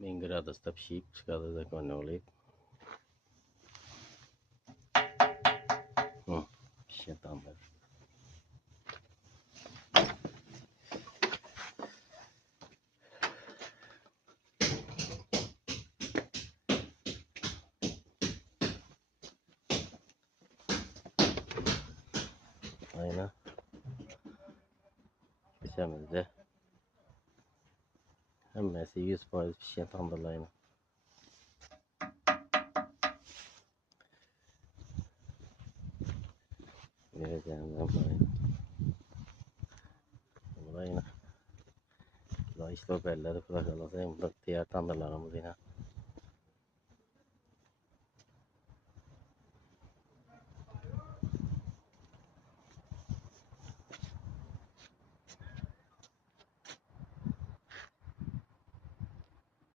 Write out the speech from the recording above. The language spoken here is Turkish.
1000 gradusda pişip çıkadı da konulayıp. Pişen tandır. Aynen. Pişemizde. Hemmesi 100% pişen tandırlayın. Vereceğimden burayı. Burayı işte belleri bırakalım. Burada diğer tandırlarımız yine.